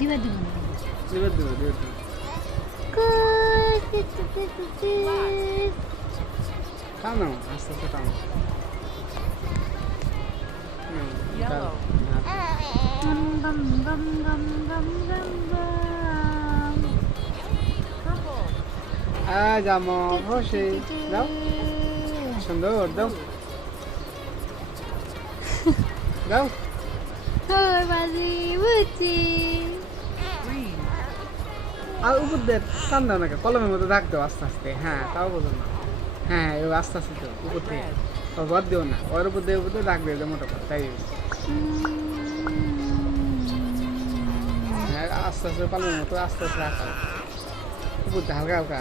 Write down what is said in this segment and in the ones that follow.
দিবা দিব টানো আস্তে আস্তে টানো Yellow. Purple. জামো বসে দাও সুন্দর দাও দাও ওই বাজি বুঝছি Green. আর উপর দিয়ে টান দাও নাকি কলমের মতো দাগ দাও আস্তে আস্তে হ্যাঁ তাও বোঝো না হ্যাঁ এবার আস্তে আস্তে দাও উপর থেকে বাদ দিও না ওর উপর দিয়ে দাগ দিয়ে মোটা করে তাই হ্যাঁ আস্তে আস্তে কলমের মতো আস্তে আস্তে রাখা উপর দিয়ে হালকা হালকা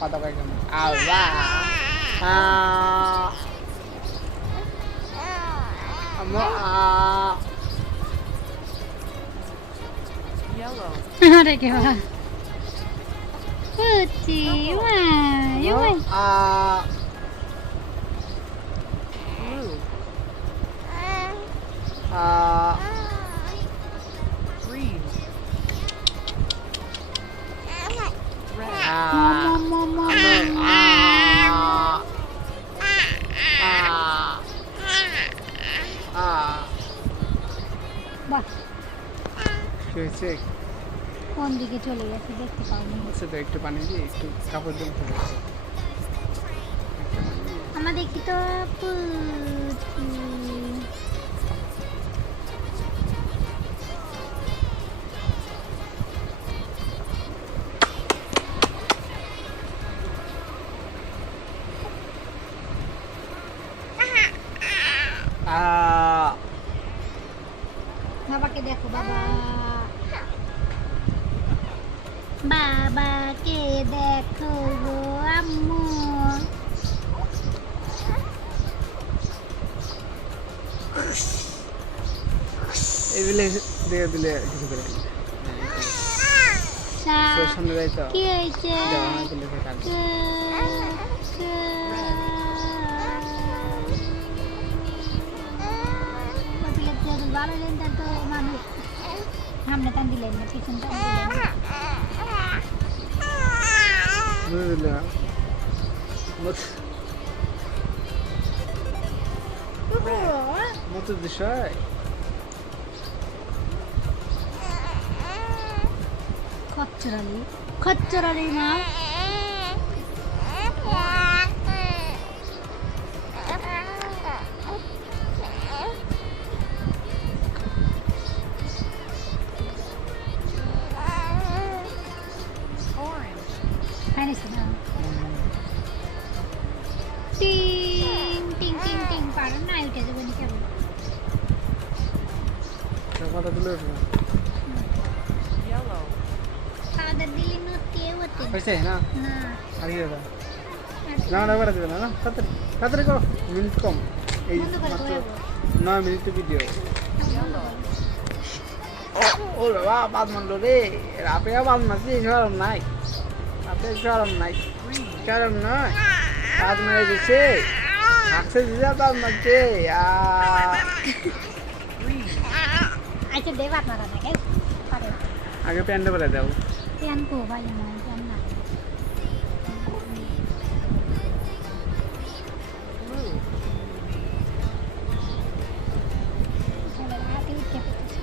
কথা কয় কেন Yellow. আরে কে বাবা বুঝছি ওই Blue. Green. Red. বাহ কি হয়েছে কোন দিকে চলে গেছে দেখতে পাওনি সেটা একটু পানি দিয়ে একটু কাপড় দিয়ে মুছে দিচ্ছি আমরা দেখি তো পুচি বাবাকে দেখো বাবা বাবাকে দেখো গো আম্মু এগুলো দিয়ে দিলে কিছু করে তোর সামনে যাই তো কি হয়েছে দিলে কাটবে ভালো লেন তো মানুষ সামনে টান দিলেন না পিছন টান দিলেন বুঝে দিলে মতো বিষয় খচ্চরালি না Orange. ফাইনাস না টিং টিং টিং টিং পারো না উঠে যাবে নি কেবল কথা দিলে Yellow. কাদা দিলি না কেউ হতে হয়েছে না না হারিয়ে দাও না না বেড়া দেবে না না তাড়াতাড়ি তাড়াতাড়ি করো মিনিট কম এই বন্ধ করে মাত্র দেবো 9 মিনিট ভিডিও Yellow. ও বাবা বাদ মারলো রে রাপে বাদ মারছি সরম নাই রাপে সরম নাই Green. সরম নয় বাদ মেরে দিচ্ছে থাকছে দিদা বাদ মারছে Green. আচ্ছা দে বাদ মারা না কেউ পারে আগে প্যান্টে পরে দাও প্যান কো ভাই আমার প্যান না Blue. চলে রাতে উঠে পেতেছি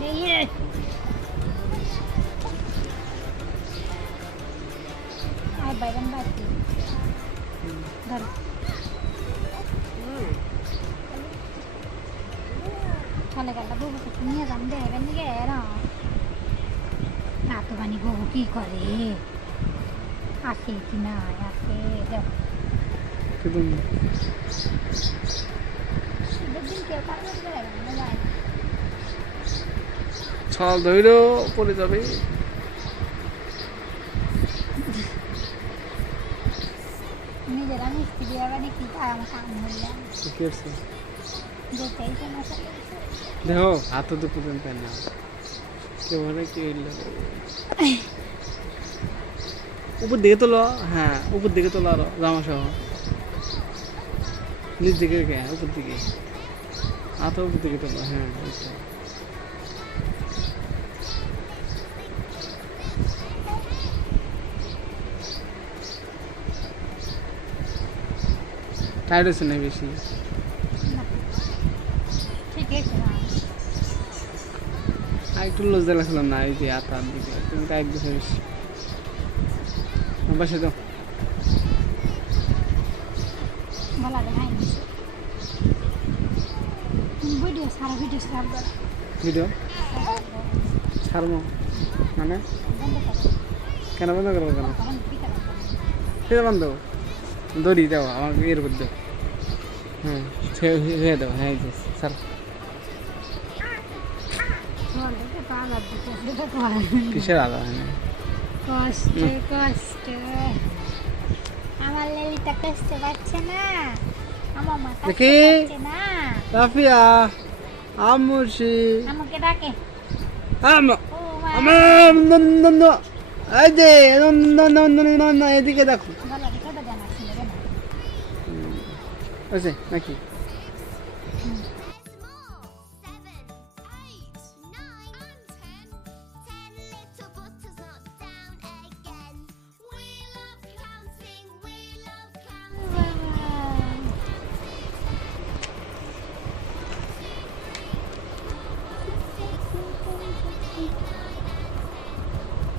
দেখি আর বাইরান বাড়তি ধর Blue. চলে গেল বাবু নিয়ে যান দেখেন গে না তো বানি বাবু কি করে আসে কি না আসে দেখ কিন্তু দিন কেউ কাজ করে না যায় ছল ধইরো পড়ে যাবে নিজেরা মিস্ত্রি আবার কি আমার কাম হইলে কি আছে যেতেই তো না দেখো হাত তো পর্যন্ত না কেউ মানে কি হইল উপর দিকে তোলো, হ্যাঁ উপর দিকে তোলো আরো জামা সহ নিচ দিকে রেখে, হ্যাঁ উপর দিকে হাতটা উপর দিকে তোলো, হ্যাঁ এইটা। টায়ার্ড হয়েছে না বেশি? না, ঠিক আছে না। আর একটু লজ্জা লাগছিলাম না এই যে হাতার দিকে, তুমি টাইট দিছো বেশি। বসে দাও। গলা দেখাই দিছে। ভিডিও সারা ভিডিও সারা ভিডিও ছাড়বো মানে বন্ধ করো। কেন বন্ধ করবো কেন? তখন কি করবো? ফিরে বন্ধ দড়ি দাও আমার এর উপর দাও, হ্যাঁ হয়ে দাও, হ্যাঁ স্যার বলতে তো আলাদা দিতে সেটা তো আর কিসের আদা হ্যাঁ কষ্ট কষ্ট আমার লেলিটা কষ্ট পাচ্ছে না, আমার মা কষ্ট দেখি। পাচ্ছে না। রাফিয়া আমুশি আমাকে ডাকে আম ও মা আমার এই যে এদিকে দেখো গলা দেখে তো জানাচ্ছিল কেন? আছে নাকি?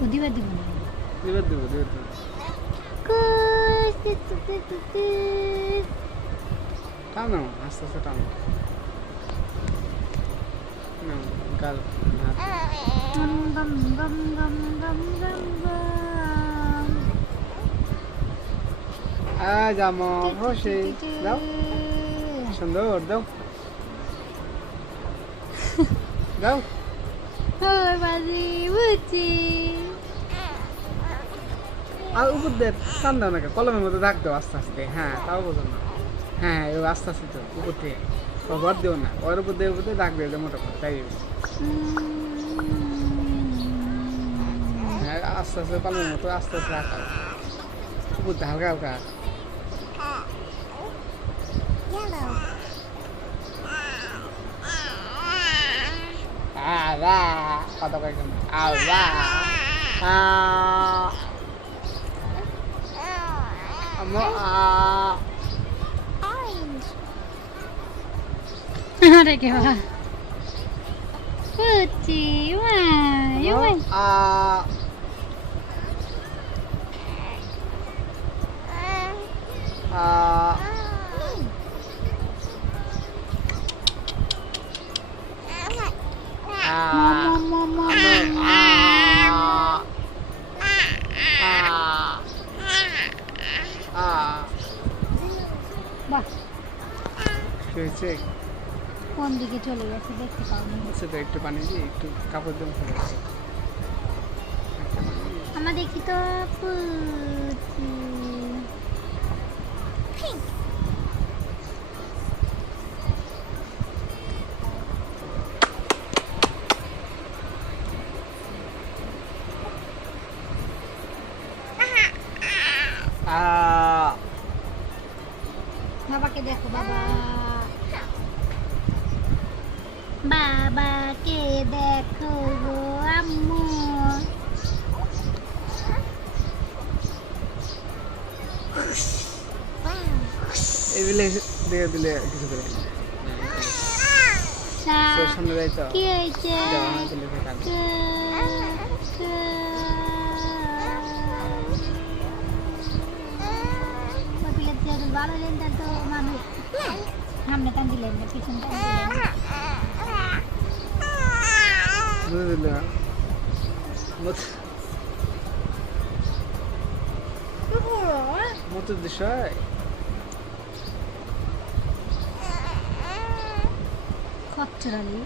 ও দিবা দিব না দিবে দেবো দিবে দেবো। টানো আস্তে আস্তে টানো না গাল হাত গম গম গম গম গম গম গম আজ আমার খুশি দাও সুন্দর দাও দাও ওই বাজি বুঝি আর উপর দিয়ে টান দাও নাকি কলমের মধ্যে দাগ দাও আস্তে আস্তে, হ্যাঁ তাও বোঝো না, হ্যাঁ এবার আস্তে আস্তে তো উপর থেকে ভর দিও না, ওর উপর দিয়ে দাগ দিয়ে মোটা করে তাই হ্যাঁ আস্তে আস্তে কলমের মতো আস্তে আস্তে রাখা উপর দিয়ে হালকা হালকা কত কয়েকজন আরে কে বা বুঝি মা ইউই বাহ হয়েছে কোন দিকে চলে গেছে দেখতে পাওনি। সেটা একটু পানি দিয়ে একটু কাপড় দিয়ে মুছে দিচ্ছি। আমার দেখি তো পুচি বাবাকে দেখো বাবা বাবাকে দেখো গো আম্মু এই বিলে দিয়ে দিলে কিছু করে তোর সামনে যাই তো কি হয়েছে দেওয়া দিলে কাটবে ভালো লেনটা তো মানুষ সামনে টান দিলেন না পিছনে টান দিলেন বুঝে দিলে মতো বিষয় খচ্চরালি